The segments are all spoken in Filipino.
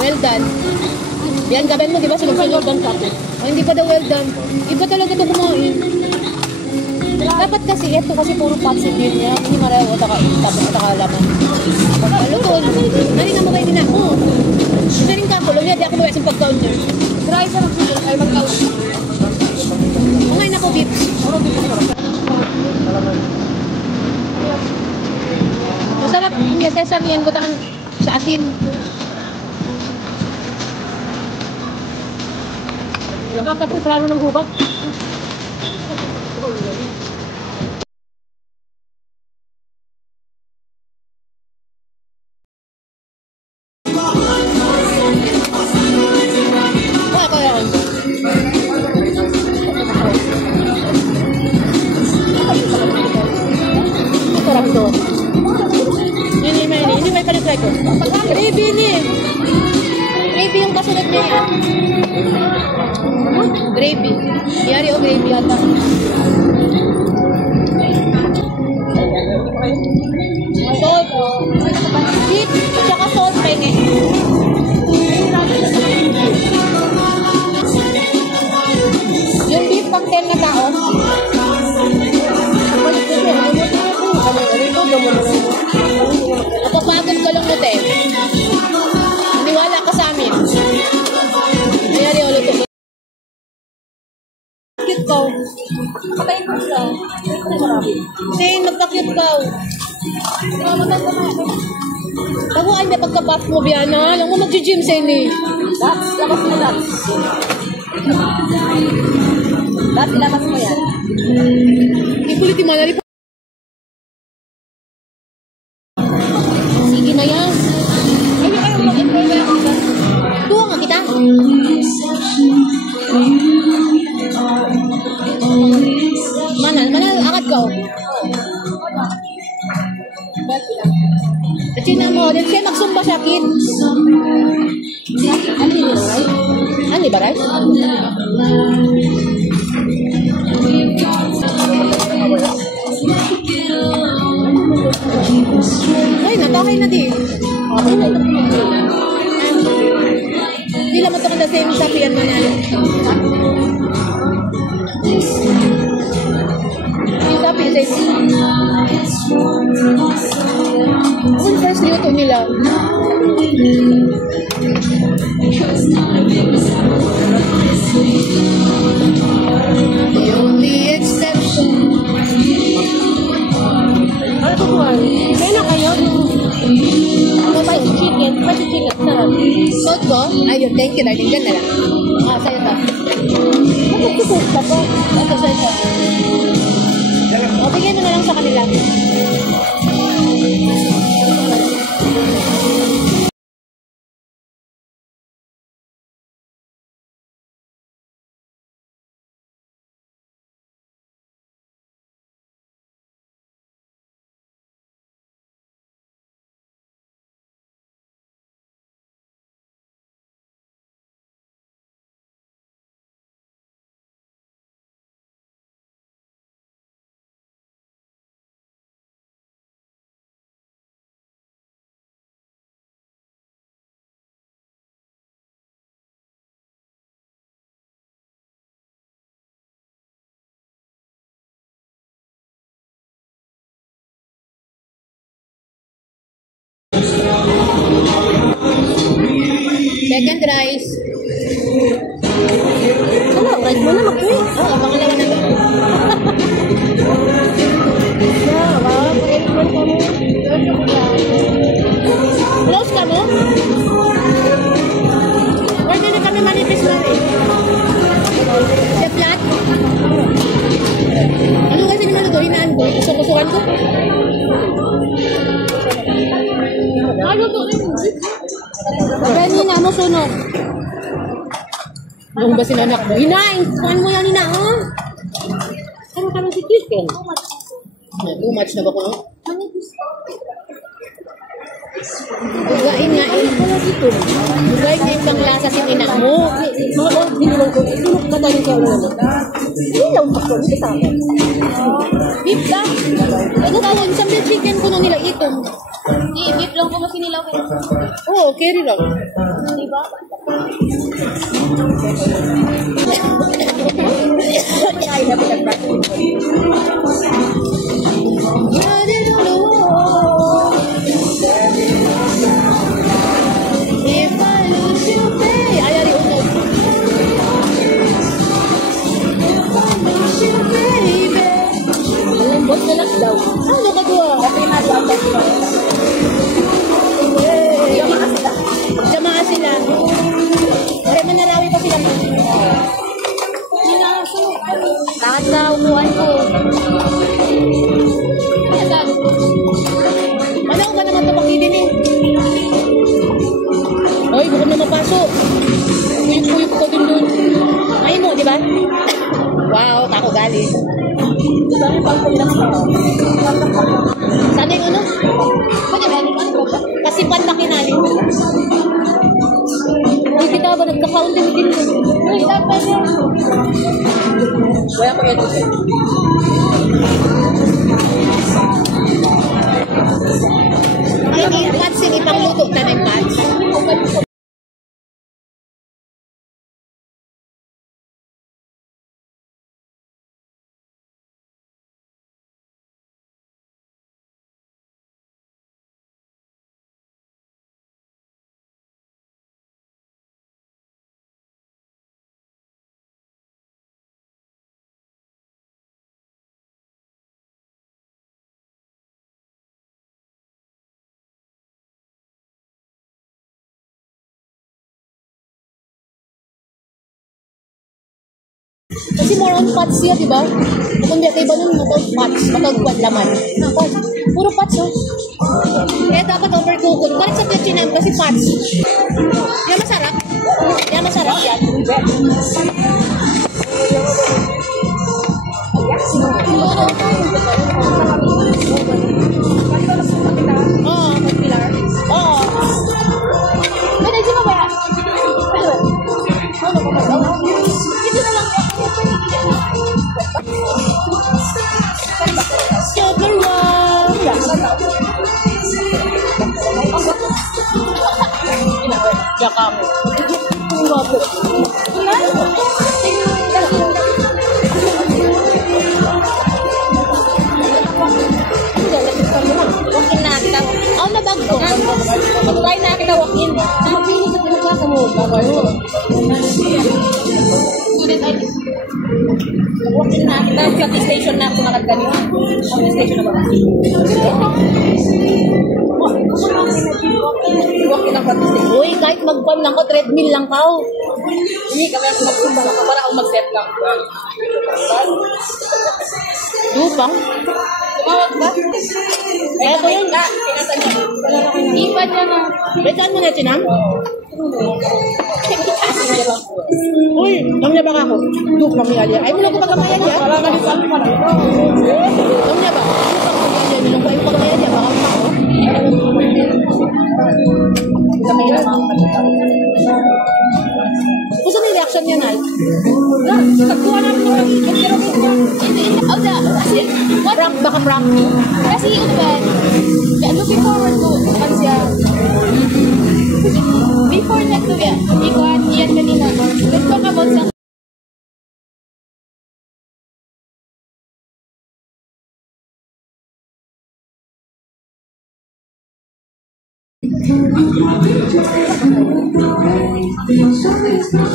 Well done. Yan, gabay mo, di ba? Sunod-sunod. Oh, hindi pa daw well done. Iba talaga ito kumain. Dapat kasi, ito kasi puro pancit din niya. Hindi marayo, laman. Pagkalutol. Nari na mo kayo din ako. Isa rin ka ako. Lumya, di ako mawes yung pag-counter. Try sa mag-counter. Ay, mag-counter. Kumain ako, beef. Masarap. Hindi, sesame yan. Butangan sa asin. Nakakapit lalo ng hubak. Masarap to. Hindi may palitry ko. Gravy ni. Gravy yung kasunod niya yan. Gravy. Yari o gravy yata. Salt. Beef. Tsaka salt penge. Yung beef pang 10 na tao. Napapagod ka lang natin. Maniwala ka sa amin. Ayari ulit ito. Cute ka. Patayin ko siya. Sen, magpa-cute ka. Taguan niya pagka-buff mo, Biana. Alam mo, mag-gym, Sen eh. Labas mo, Labs. Labs, labas mo yan. Ikulit yung manali. Sige na yan. Ayaw mag-enjoy na yan. Tuwa nga kita. Manal, akad ka. Kasi na mo, din siya magsumba siya, kid. Ano ba, right? Ay, natakay na di. Hindi lang ito kung same sapian mo yan. Sapi, same. Ang first luto nila. The only exception. Ano ito po? Kaya na kayo? Spicy chicken. Spicy chicken. Sarap. Salt ko? Ayun, thank you, darling. Ganda lang. Sa'yo to. Bakit kusot ka po? Ito, sa'yo. O, bigyan mo na lang sa kanila. Second rice. Ano? Rice mo na mag-wait. Oo, pangalawa na lang. Close ka mo? Pwede na kami manipis na rin. Sa flat? Ano kasi naman ito? Hinaan ko? Kusok-kusukan ko? Ano to? Ganyan na mo sunog. Ano ba sinanak mo? Hinain! Saan mo yan hinaon? Ano ka nang si chicken? Too much na ba ko? Ugain nga eh. Ugain nga yung panglasa si ina mo. Mga old dinulong ko, tulog na tayo kaya ano. Hindi lang pa ko, sa akin. Beef lang. Ito tawag, isang chicken ko na nila itom. Hindi, beef lang ko mas sinilaw kayo. Oo, carry lang. Diba? If I lose you, baby. Ay, ari, unog. If I lose you, baby. Alam, boss na lang daw. Ano ka doon? Kasi nasa ako sila. Jamaa sila. Kaya manarawi pa sila. Lahat sa upuan ko. Ano ka naman ito pakidin eh? Ay, bukod na mapasok. Puyuk-puyuk ko din doon. Ay mo, di ba? Wow, tako galing. Sana yung ano? Kasi pan na kinali. Ay, kita ba nagkakaunti din doon? Ay, dapat yun. Wala ko ito siya. Ay, yung pats yun, ipangluto na ng pats. Kasi more on pots siya, di ba? Kung di kayo ba nun, matawag pots, matawag kwan laman. Pots. Puro pots, oh. Kaya dapat overcooked. Balik sa Vietnam kasi pots. Yan masarap. Yan masarap yan. Oo. Oo. May nagsin mo ba yan? Ito na lang. Sugar one. Jaka mo. Walk-in na kita. Ako na bag ko. Try na kita walk-in. Mapili sa pinagkasa mo. Babayo. Student ID. Walk-in na kita. Sa station na ako nakagano. Sa station na ba? Walk-in ang station. Uy, kahit mag-farm lang ko, treadmill lang ka. Hindi kami ako magsumba ka para ako mag-set lang. Dupang. Tumawag ba? Kaya ko yun. Pinasa niya. Hindi pa niya na. Betaan mo na sinang? Uy, ang niya ba ako? Dupang yali. Ay, mo lang ko pagkamayan yan. Wala ka din sa pala. Ang niya ba? Dupang yali. Nilong ko yung pagkamayan yan. Baka ako. Kami na mga Kung saan yung reaction niya, Nal? Tagpuan namin ng kasi, Prank, baka prank. kasi yun ba, looking forward ko, kapag siya, before na to yan, ikaw yan kanina, let's talk about sa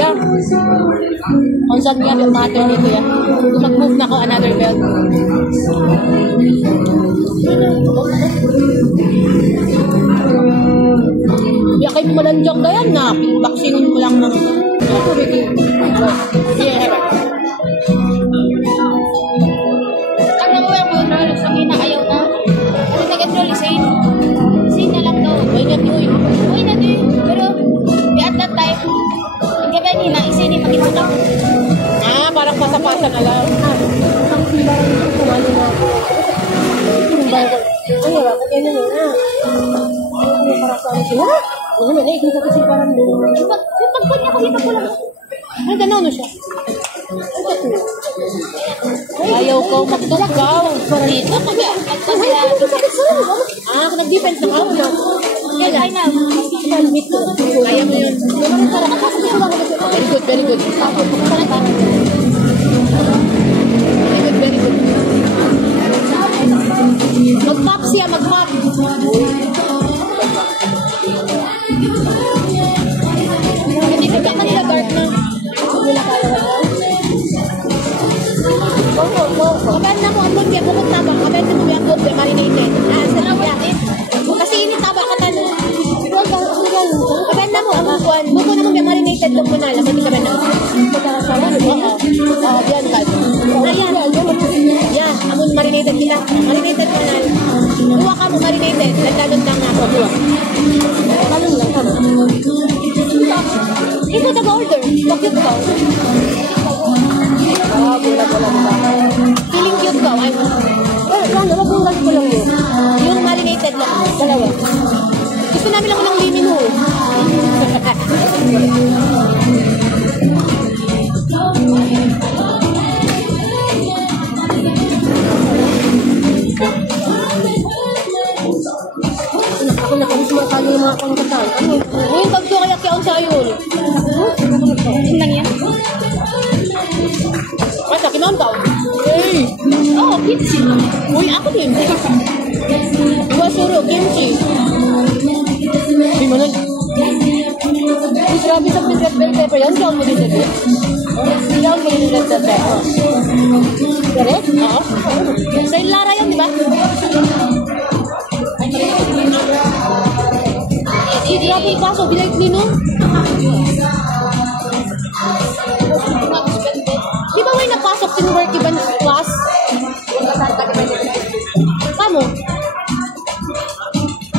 Yeah. On saan nga yung matter dito yan? Kung mag-move na ako another belt. Yakin mo lang dyan na yan na. Vaccine mo lang ng... Yeah. ano mo yung mga sa akin na ayaw na, kasi nag-enroll same na lang daw. Uy, nga uy. Uy na din, pero at that time, ang gabi nila, isa ni mag-ipon ako. Ah, parang pasa-pasa na lang. Ang simbahan ko kung ano na ako. Simbahan ko. Ano ba? Kaya na Sabi siya, ha? Oo, nalay, kung kasi parang doon. Yung pagpun niya kasi pagpulang. Ay, gano'n siya. Ayaw ko magtugaw. Dito, ako nag-defense ng ako. Kaya na. Kaya mo yun. Very good, very good. Very good. Mag-pop siya, mag-pop. Hindi ka naman nila dark na. Wala kaya wala. Kapan na mo, ambon kaya bukod tabak. Kapan na mo may ambon kaya marinated. Kasi ini tabak ka tanong. Kapan na mo, ambon kuhan. Bukod na mo kaya marinated lang mo na. Laman di kapan na. Oo, yan ka. Ayan. Yan, ambon marinated kita. Marinated mo na. Kuha ka mo marinated. Landanon lang nga. Talon lang ka mo. Ikaw nag-order. Bakit ka? Wala. Feeling cute ka. Ano, mabunggal ko lang yun. Yung marinated lang. Dalawa. Gusto namin lang ng limin ho. Ako nakabusmakali yung mga pangkatan. Ngayon, pag kaya kiyaon sa ayon. Yun lang yan. Ay, sa kinaan ka. Hey! Oo, kimchi. Uy, ako din. Iwasuro, kimchi. Uy, manan. Uy, grabe sa red bell pepper yan. Saan mo din ito? Saan mo din red bell pepper? Correct? Oo. Sa Lara yan, di ba? Grabe yung kaso, bilay nino. Di ba may napasok sa work ibang class? Kamu?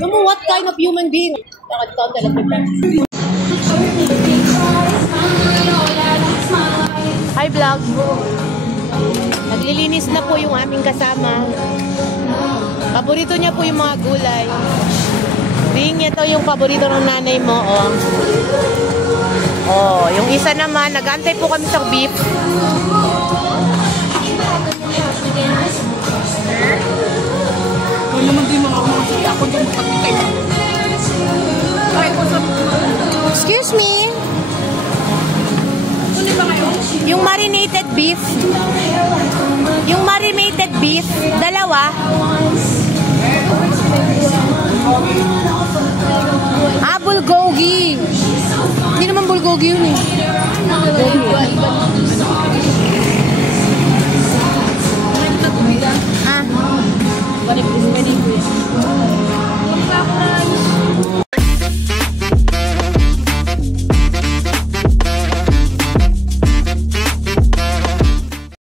Kamu, what kind of human being? Nakataon talaga ba? Hi vlog! Naglilinis na po yung aming kasama. Paborito niya po yung mga gulay. Ring, ito yung paborito ng nanay mo, oh. Oh, yung isa naman, nag-aantay po kami sa beef. Kung naman di mga kasi ako din makakitay. Excuse me? Ano ba ngayon? Yung marinated beef. Yung marinated beef, dalawa. Ah, bulgogi. Hindi naman bulgogi yun eh. Ah.